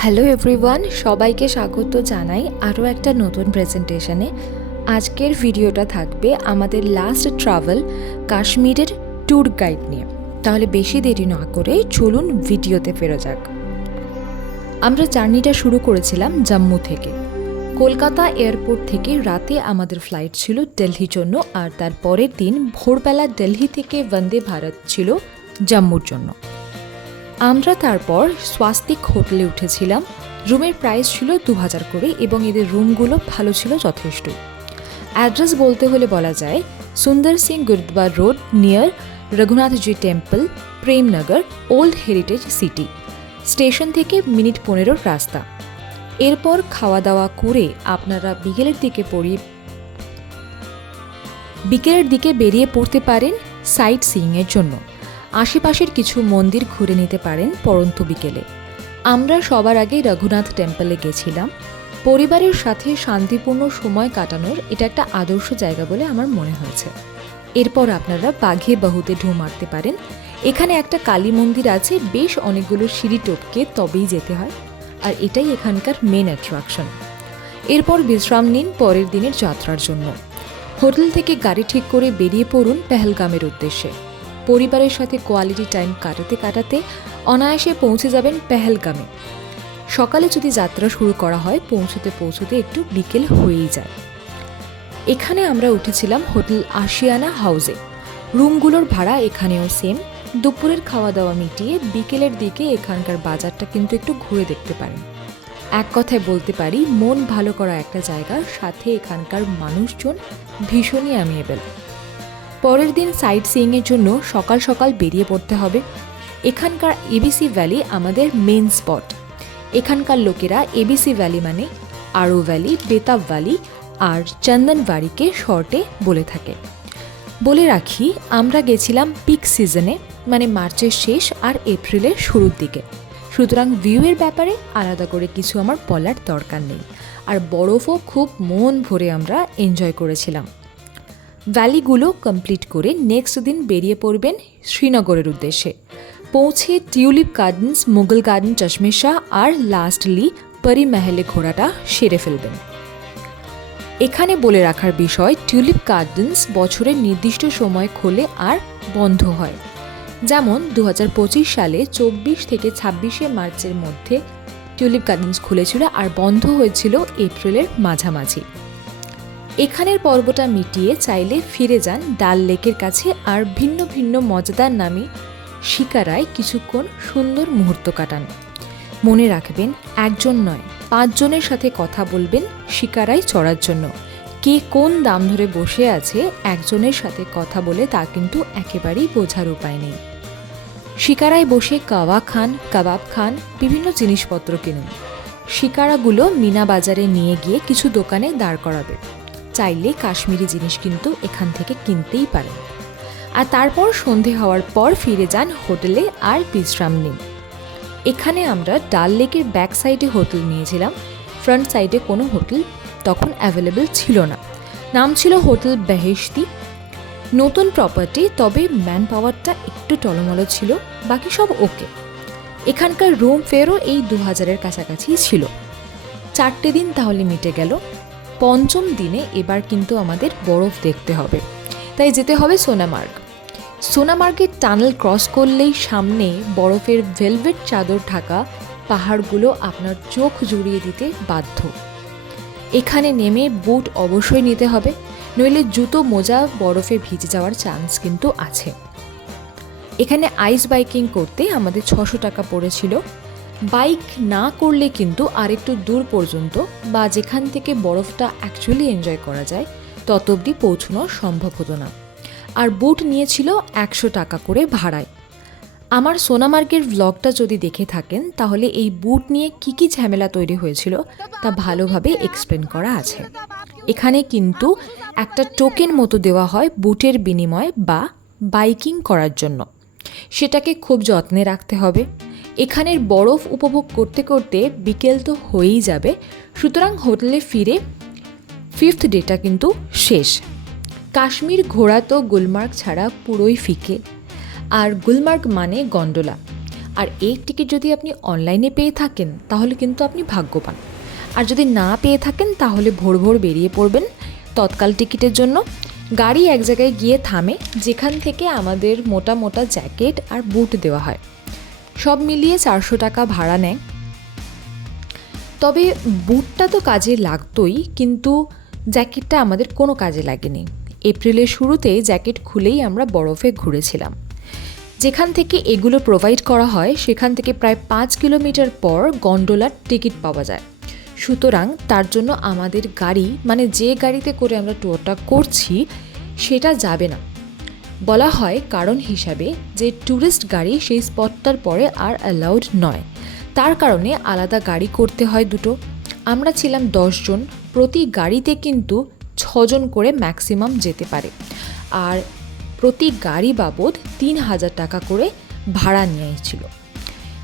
Hello everyone সবাইকে স্বাগত জানাই আরও একটা নতুন প্রেজেন্টেশনে আজকের ভিডিওটা থাকবে আমাদের লাস্ট ট্রাভেল কাশ্মীরের ট্যুর গাইড নিয়ে। তাহলে বেশি দেরি না করে চলুন ভিডিওতে ফেরা যাক। আমরা জার্নিটা শুরু করেছিলাম জম্মু থেকে। কলকাতা এয়ারপোর্ট থেকে রাতে আমাদের ফ্লাইট ছিল দিল্লির জন্য আর তার পরের দিন ভোরবেলা দিল্লি থেকে বন্দে ভারত ছিল জম্মুর জন্য। আমরা তারপর স্বাস্তিক হোটেলে উঠেছিলাম। রুমের প্রাইস ছিল দু হাজার করে এবং এদের রুমগুলো ভালো ছিল যথেষ্ট। অ্যাড্রেস বলতে হলে বলা যায় Sundar Singh Gurudwara road near Raghunathji temple, Premnagar, old heritage city. Station থেকে মিনিট পনেরোর রাস্তা। এরপর খাওয়া দাওয়া করে আপনারা বিকেলের দিকে পড়িয়ে বিকেলের দিকে বেরিয়ে পড়তে পারেন সাইট সিইংয়ের জন্য। আশেপাশের কিছু মন্দির ঘুরে নিতে পারেন পরন্ত বিকেলে। আমরা সবার আগে রঘুনাথ টেম্পলে গেছিলাম। পরিবারের সাথে শান্তিপূর্ণ সময় কাটানোর এটা একটা আদর্শ জায়গা বলে আমার মনে হয়েছে। এরপর আপনারা বাঘে বাহুতে ঢু মারতে পারেন। এখানে একটা কালী মন্দির আছে, বেশ অনেকগুলো সিঁড়ি টপকে তবেই যেতে হয়। আর এটাই এখানকার মেন অ্যাট্রাকশন এরপর বিশ্রাম নিন পরের দিনের যাত্রার জন্য। হোটেল থেকে গাড়ি ঠিক করে বেরিয়ে পড়ুন পেহেলগামের উদ্দেশ্যে। পরিবারের সাথে কোয়ালিটি টাইম কাটাতে কাটাতে অনায়াসে পৌঁছে যাবেন পেহেলগামে। সকালে যদি যাত্রা শুরু করা হয়, পৌঁছতে পৌঁছতে একটু বিকেল হয়েই যায়। এখানে আমরা উঠেছিলাম হোটেল আশিয়ানা হাউসে। রুমগুলোর ভাড়া এখানেও সেম দুপুরের খাওয়া দাওয়া মিটিয়ে বিকেলের দিকে এখানকার বাজারটা কিন্তু একটু ঘুরে দেখতে পারেন। এক কথায় বলতে পারি, মন ভালো করা একটা জায়গা সাথে এখানকার মানুষজন ভীষণই অ্যামিয়েবল পরের দিন সাইট সিইংয়ের জন্য সকাল সকাল বেরিয়ে পড়তে হবে। এখানকার এবিসি ভ্যালি আমাদের মেন স্পট এখানকার লোকেরা এবিসি ভ্যালি মানে আরও ভ্যালি বেতাব ভ্যালি আর চন্দনবাড়িকে শর্টে বলে থাকে। বলে রাখি, আমরা গেছিলাম পিক সিজনে মানে মার্চের শেষ আর এপ্রিলের শুরুর দিকে। সুতরাং ভিউয়ের ব্যাপারে আলাদা করে কিছু আমার বলার দরকার নেই। আর বরফও খুব মন ভরে আমরা এনজয় করেছিলাম। ভ্যালিগুলো কমপ্লিট করে নেক্সট দিন বেরিয়ে পড়বেন শ্রীনগরের উদ্দেশ্যে। পৌঁছে tulip gardens, Mughal garden Chashmeshahi আর লাস্টলি পরি মহলে ঘোরাটা সেরে ফেলবেন। এখানে বলে রাখার বিষয়, টিউলিপ গার্ডেন্স বছরের নির্দিষ্ট সময় খোলে আর বন্ধ হয়। যেমন দু হাজার পঁচিশ সালে চব্বিশ থেকে ছাব্বিশে মার্চের মধ্যে টিউলিপ গার্ডেন্স খুলেছিল আর বন্ধ হয়েছিল এপ্রিলের মাঝামাঝি। এখানের পর্বটা মিটিয়ে চাইলে ফিরে যান ডাল লেকের কাছে আর ভিন্ন ভিন্ন মজাদার নামে শিকারায় কিছুক্ষণ সুন্দর মুহূর্ত কাটান। মনে রাখবেন, একজন নয়, পাঁচজনের সাথে কথা বলবেন শিকারায় চড়ার জন্য। কে কোন দাম ধরে বসে আছে একজনের সাথে কথা বলে তা কিন্তু একেবারেই বোঝার উপায় নেই। শিকারায় বসে কাওয়া খান, কাবাব খান, বিভিন্ন জিনিসপত্র কিনুন। শিকারাগুলো মিনা বাজারে নিয়ে গিয়ে কিছু দোকানে দাঁড় করাবে। চাইলে কাশ্মীরি জিনিস কিন্তু এখান থেকে কিনতেই পারেন। আর তারপর সন্ধে হওয়ার পর ফিরে যান হোটেলে আর বিশ্রাম নিন। এখানে আমরা ডাল লেকের ব্যাক সাইডে হোটেল নিয়েছিলাম। ফ্রন্ট সাইডে কোনো হোটেল তখন অ্যাভেলেবেল ছিল না। নাম ছিল হোটেল বেহেশতি। নতুন প্রপার্টি, তবে ম্যান পাওয়ারটা একটু টলমলো ছিল, বাকি সব ওকে। এখানকার রুম ফেরও এই দু হাজারের কাছাকাছি ছিল। চারটে দিন তাহলে মিটে গেল। পঞ্চম দিনে এবার কিন্তু আমাদের বরফ দেখতে হবে। তাই যেতে হবে সোনামার্গ। সোনামার্গের টানেল ক্রস করলেই সামনে বরফের ভেলভেট চাদর ঢাকা পাহাড়গুলো আপনার চোখ জুড়িয়ে দিতে বাধ্য। এখানে নেমে বুট অবশ্যই নিতে হবে, নইলে জুতো মোজা বরফে ভিজে যাওয়ার চান্স কিন্তু আছে। এখানে আইস বাইকিং করতে আমাদের ছশো টাকা পড়েছিল। বাইক না করলে কিন্তু আরেকটু দূর পর্যন্ত বা যেখান থেকে বরফটা অ্যাকচুয়ালি এনজয় করা যায়, তত অবধি পৌঁছানো সম্ভব হতো না। আর বুট নিয়েছিল একশো টাকা করে ভাড়ায়। আমার সোনামার্গের ভ্লগটা যদি দেখে থাকেন, তাহলে এই বুট নিয়ে কি কি ঝামেলা তৈরি হয়েছিল, তা ভালোভাবে এক্সপ্লেন করা আছে। এখানে কিন্তু একটা টোকেন মতো দেওয়া হয় বুটের বিনিময়ে বা বাইকিং করার জন্য। সেটাকে খুব যত্নে রাখতে হবে। এখানের বরফ উপভোগ করতে করতে বিকেল তো হয়েই যাবে, সুতরাং হোটেলে ফিরে ফিফথ ডেটা কিন্তু শেষ। কাশ্মীর ঘোরা তো গুলমার্গ ছাড়া পুরোই ফিকে, আর গুলমার্গ মানে গন্ডোলা। আর এর টিকিট যদি আপনি অনলাইনে পেয়ে থাকেন, তাহলে কিন্তু আপনি ভাগ্যবান। আর যদি না পেয়ে থাকেন, তাহলে ভোর ভোর বেরিয়ে পড়বেন তৎকাল টিকিটের জন্য। গাড়ি এক জায়গায় গিয়ে থামে, যেখান থেকে আমাদের মোটা মোটা জ্যাকেট আর বুট দেওয়া হয়। সব মিলিয়ে চারশো টাকা ভাড়া নেয়। তবে বুটটা তো কাজে লাগতোই, কিন্তু জ্যাকেটটা আমাদের কোনো কাজে লাগেনি। এপ্রিলের শুরুতে জ্যাকেট খুলেই আমরা বরফে ঘুরেছিলাম। যেখান থেকে এগুলো প্রোভাইড করা হয়, সেখান থেকে প্রায় পাঁচ কিলোমিটার পর গন্ডোলার টিকিট পাওয়া যায়। সুতরাং তার জন্য আমাদের গাড়ি মানে যে গাড়িতে করে আমরা ট্যুরটা করছি, সেটা যাবে না। বলা হয় কারণ হিসাবে যে ট্যুরিস্ট গাড়ি সেই স্পটটার পরে আর অ্যালাউড নয়। তার কারণে আলাদা গাড়ি করতে হয় দুটো। আমরা ছিলাম দশজন, প্রতি গাড়িতে কিন্তু ছজন করে ম্যাক্সিমাম যেতে পারে। আর প্রতি গাড়ি বাবদ তিন হাজার টাকা করে ভাড়া নিয়েছিল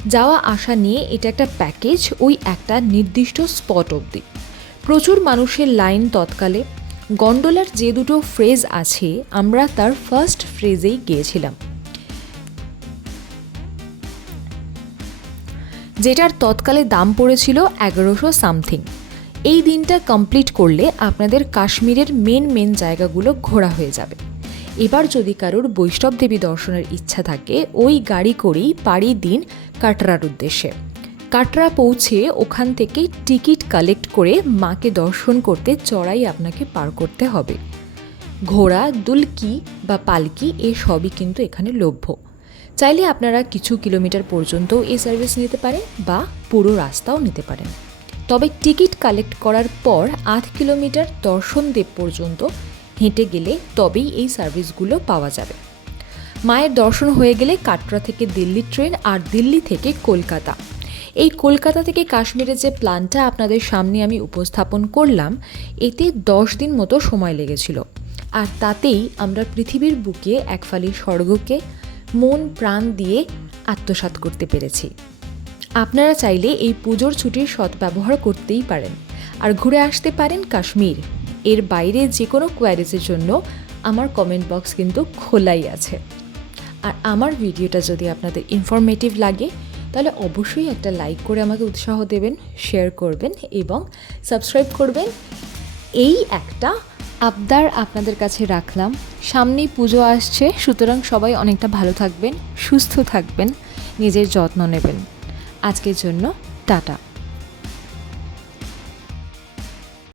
যাওয়া আসা নিয়ে এটা একটা প্যাকেজ ওই একটা নির্দিষ্ট স্পট অবধি। প্রচুর মানুষের লাইন তৎকালে গন্ডোলার যে দুটো ফ্রেজ আছে, আমরা তার ফার্স্ট ফ্রেজেই গিয়েছিলাম। যেটার তৎকালে দাম পড়েছিল এগারোশো সামথিং এই দিনটা কমপ্লিট করলে আপনাদের কাশ্মীরের মেন মেন জায়গাগুলো ঘোরা হয়ে যাবে। এবার যদি কারোর বৈষ্ণব দেবী দর্শনের ইচ্ছা থাকে, ওই গাড়ি করেই পাড়ি দিন কাটরার উদ্দেশ্যে। কাটরা পৌঁছে ওখান থেকে টিকিট কালেক্ট করে মাকে দর্শন করতে, চড়াই আপনাকে পার করতে হবে। ঘোড়া, দুলকি বা পালকি, এ সবই কিন্তু এখানে লভ্য। চাইলে আপনারা কিছু কিলোমিটার পর্যন্ত এই সার্ভিস নিতে পারেন বা পুরো রাস্তাও নিতে পারেন। তবে টিকিট কালেক্ট করার পর আধ কিলোমিটার দর্শন দেব পর্যন্ত হেঁটে গেলে তবেই এই সার্ভিসগুলো পাওয়া যাবে। মায়ের দর্শন হয়ে গেলে কাটরা থেকে দিল্লি ট্রেন আর দিল্লি থেকে কলকাতা। এই কলকাতা থেকে কাশ্মীরের যে প্ল্যানটা আপনাদের সামনে আমি উপস্থাপন করলাম, এতে দশ দিন মতো সময় লেগেছিল। আর তাতেই আমরা পৃথিবীর বুকে এক ফালি স্বর্গকে মন প্রাণ দিয়ে আত্মসাৎ করতে পেরেছি। আপনারা চাইলে এই পুজোর ছুটির সদ্ব্যবহার করতেই পারেন। আর ঘুরে আসতে পারেন কাশ্মীর। এর বাইরে যে কোনো কোয়ারিজের জন্য আমার কমেন্ট বক্স কিন্তু খোলাই আছে। আর আমার ভিডিওটা যদি আপনাদের ইনফরমেটিভ লাগে তাহলে অবশ্যই একটা লাইক করে আমাকে উৎসাহ দেবেন শেয়ার করবেন এবং সাবস্ক্রাইব করবেন। এই একটা আবদার আপনাদের কাছে রাখলাম। সামনেই পুজো আসছে, সুতরাং সবাই অনেকটা ভালো থাকবেন, সুস্থ থাকবেন, নিজের যত্ন নেবেন। আজকের জন্য টাটা।